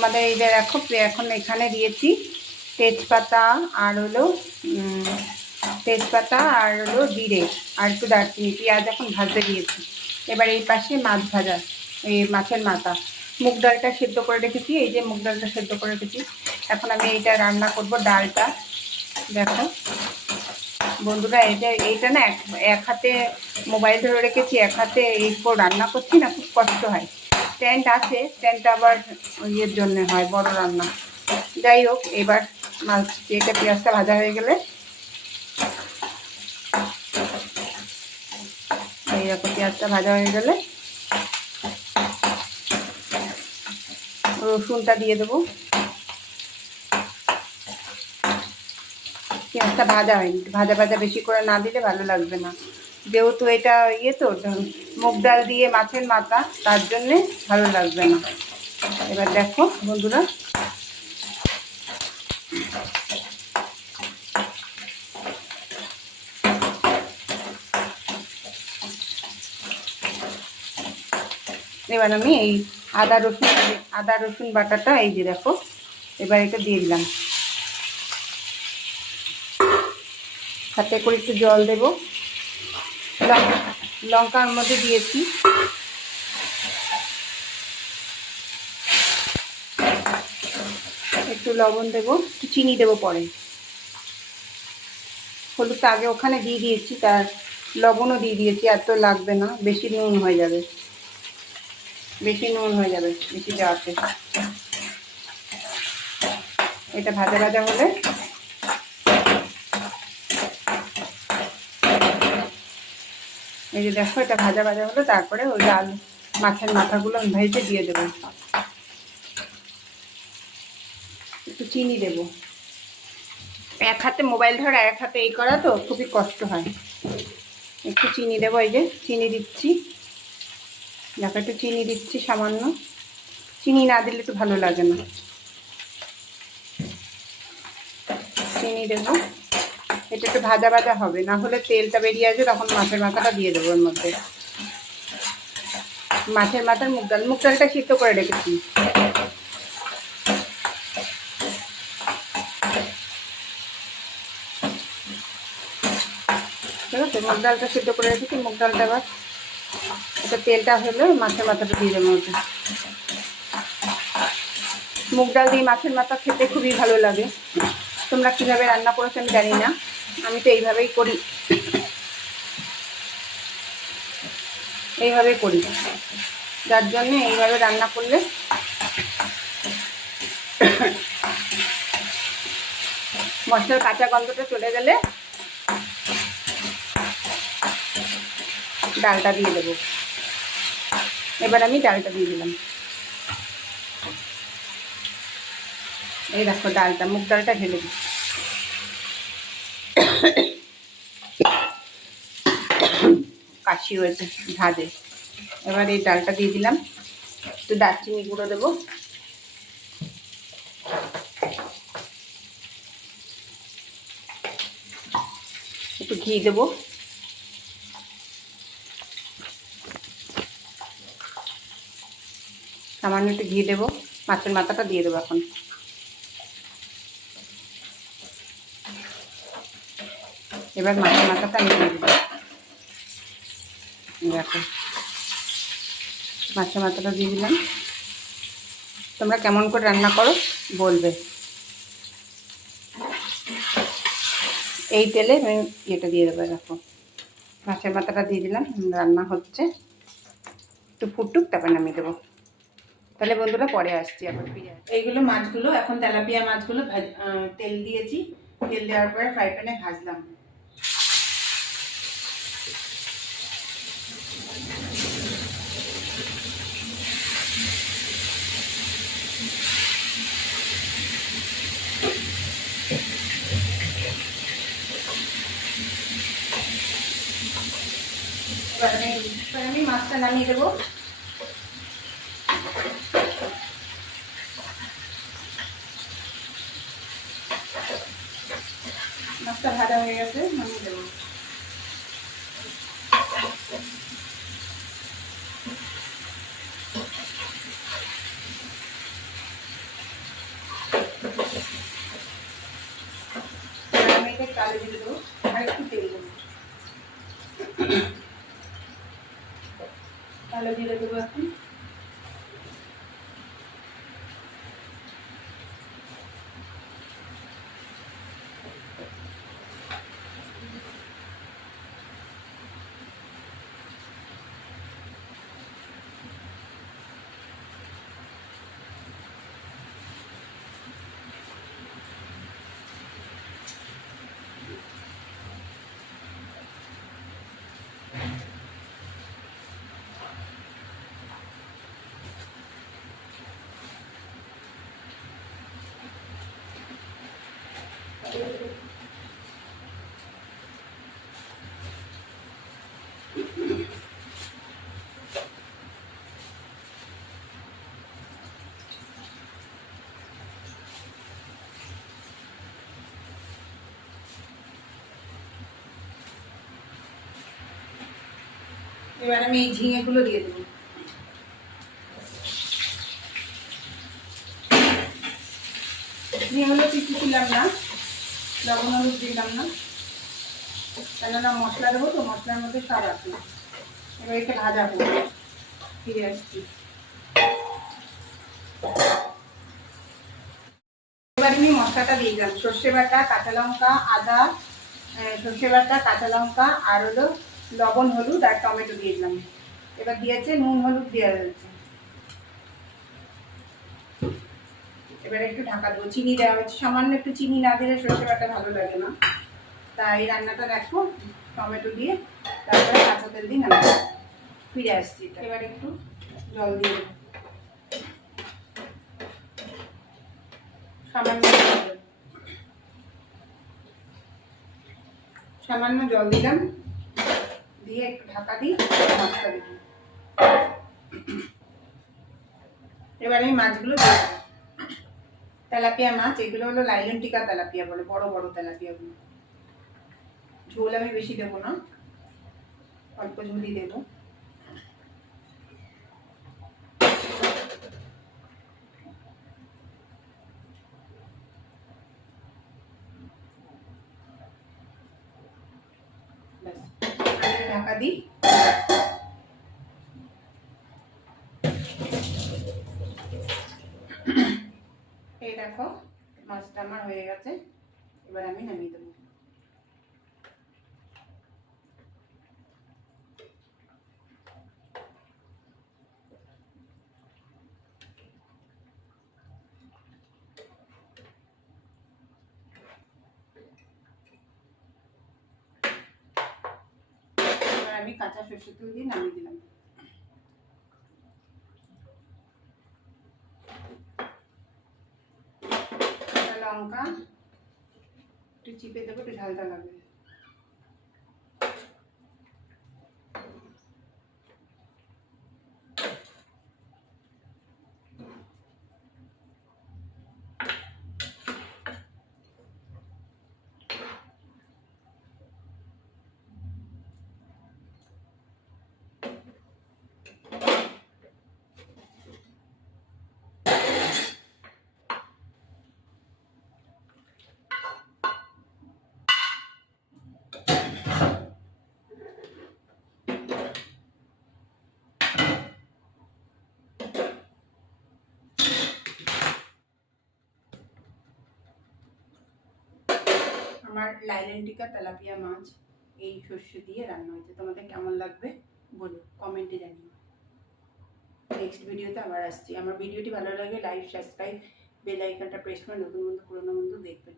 তোমাদের এই যে দেখো এখন এখানে দিয়েছি তেজপাতা আর হলো জিরে আর একটু দারচিনি, পেঁয়াজ এখন ভাজতে দিয়েছি। এবার এই পাশে মাছ ভাজা, এই মাছের মাথা, মুগ ডালটা সেদ্ধ করে রেখেছি, এই যে মুগ ডালটা সেদ্ধ করে রেখেছি। এখন আমি এইটা রান্না করব, ডালটা। দেখো বন্ধুরা, এইটা না এক হাতে মোবাইল ধরে রেখেছি, এক হাতে এই রান্না করছি না, খুব কষ্ট হয়। স্ট্যান্ড আছে, স্ট্যান্ডটা আবার ইয়ের জন্যে হয়, বড় রান্না। যাই হোক, এবার মাছ এটা পেঁয়াজটা ভাজা হয়ে গেলে, এইরকম পেঁয়াজটা ভাজা হয়ে গেলে রসুনটা দিয়ে দেবো। পেঁয়াজটা ভাজা হয়নি, ভাজা বেশি করে না দিলে ভালো লাগবে না, যেহেতু এটা তো মুগ ডাল দিয়ে মাছের মাথা, তার জন্যে ভালো লাগবে না। এবার দেখো বন্ধুরা, এবার আমি এই আদা রসুন বাটাটা, এই যে দেখো, এবার এটা দিয়ে দিলাম। সাথে করে একটু জল দেবো, লঙ্কার মধ্যে দিয়েছি, একটু লবণ দেবো, একটু চিনি দেবো পরে। হলুদটা আগে ওখানে দিয়ে দিয়েছি, তার লবণও দিয়ে দিয়েছি, আর তো লাগবে না, বেশি নুন হয়ে যাবে বেশি দেওয়াতে। এটা ভাজা হলে এই যে দেখো, এটা ভাজা হলে তারপরে ওই ডাল মাছের মাথাগুলো ভেজে দিয়ে দেবো। একটু চিনি দেবো, এক হাতে মোবাইল ধরে এক হাতে এই করা তো খুবই কষ্ট হয়। একটু চিনি দেবো, এই যে চিনি দিচ্ছি, দেখো একটু চিনি দিচ্ছি সামান্য, চিনি না দিলে তো ভালো লাগে না। চিনি দেবো, এটা একটু ভাজা হবে, না হলে তেলটা বেরিয়ে আসবে, তখন মাছের মাথাটা দিয়ে দেবো এর মধ্যে। মাছের মাথার মুগ ডালটা সিদ্ধ করে রেখেছি। ঠিক আছে, মুগ ডালটা সিদ্ধ করে রেখেছি, মুগ ডালটা এবার এটা তেলটা হলে মাছের মাথাটা দিয়ে দেবো ওটা। মুগ ডাল দিয়ে মাছের মাথা খেতে খুবই ভালো লাগে। তোমরা কীভাবে রান্না করেছো আমি জানি না, আমি তো এইভাবেই করি, যার জন্যে এইভাবে রান্না করলে মশলার কাঁচা গন্ধটা চলে গেলে ডালটা দিয়ে দেবো। এবার আমি ডালটা দিয়ে দিলাম, এই দেখো ডালটা, মুগ ডালটা ঢেলে দিই। কাশি হয়েছে ঝাঁঝে। এবার এই ডালটা দিয়ে দিলাম, একটু দারচিনি গুঁড়ো দেবো, একটু ঘি দেবো, সামান্য একটু ঘি দেবো, মাছের মাথাটা দিয়ে দেবো এখন। এবার মাছের মাথাটা আমি দিয়ে দেবো, দেখো মাছের মাথাটা দিয়ে দিলাম। তোমরা কেমন করে রান্না করো বলবে। এই তেলে আমি এটা দিয়ে দেবো, দেখো মাছের মাথাটা দিয়ে দিলাম, রান্না হচ্ছে, একটু ফুটুক তারপর নামিয়ে দেবো। তাহলে বন্ধুরা পরে আসছি আবার ফিরে। এইগুলো মাছগুলো, এখন তেলাপিয়া মাছগুলো তেল দিয়েছি, তেল দেওয়ার পরে ফ্রাই প্যানে ভাজলাম। এবার আমি মাছটা নামিয়ে দেবো। মাছটা ভাজা হয়ে গেছে, নামিয়ে দেবো। কালো জিরে দেবো, আর একটু তেল দেবো। কালো জিরে দেবো এখন, এবার আমি এই ঝিঙেগুলো দিয়ে দেবো। ঝিঙেগুলো কিছু দিলাম না, লবণ হলুদ দিলাম না, কেননা মশলা দেবো তো, মশলার মধ্যে সব আছে। এবার একে ভাজা করবো, ফিরে আসছি। এবার আমি মশলাটা দিয়ে দিলাম, সর্ষে বাটা, কাঁচা লঙ্কা, আদা, সর্ষে বাটা, কাঁচা লঙ্কা, আর হলো লবণ হলুদ আর টমেটো দিয়ে দিলাম। এবার দিয়েছে নুন হলুদ দেওয়া হয়েছে। এবার একটু ঢাকা দেবো, চিনি দেওয়া হচ্ছে সামান্য, একটু চিনি না দিলে সর্ষে বাটা ভালো লাগে না। তাই রান্নাটা দেখো টমেটো দিয়ে, তারপরে কাঁচা তেল দিয়ে নামিয়ে ফিরে আসছি। এবার একটু জল দিয়ে দেবো, সামান্য জল দিলাম, দিয়ে একটু ঢাকা দিই, মাছটা দিই। এবার আমি মাছগুলো দিয়ে দেবো। তেলাপিয়া মাছ, এগুলো হলো লাইলেন্টিকা তেলাপিয়া বলে, বড় বড় তেলাপিয়াগুলো। ঝোল আমি বেশি দেবো না, অল্প ঝোলই দেবো। ঢাকা দিই। এই দেখো মাছটা আমার হয়ে গেছে, এবার আমি নামিয়ে দেবো। আমি কাঁচা সরষের তেল দিয়ে নামিয়ে দিলাম। লঙ্কা একটু চিপে দেবো, একটু ঝালটা লাগবে। আমার লাইলেন্টিকা তেলাপিয়া মাছ এই সর্ষে দিয়ে রান্না হয়েছে। তোমাদের কেমন লাগবে বলো, কমেন্টে জানিও। নেক্সট ভিডিওতে আবার আসছি। আমার ভিডিওটি ভালো লাগে লাইক, সাবস্ক্রাইব, বেল আইকনটা প্রেস করে নতুন বন্ধু পুরনো বন্ধু দেখবেন।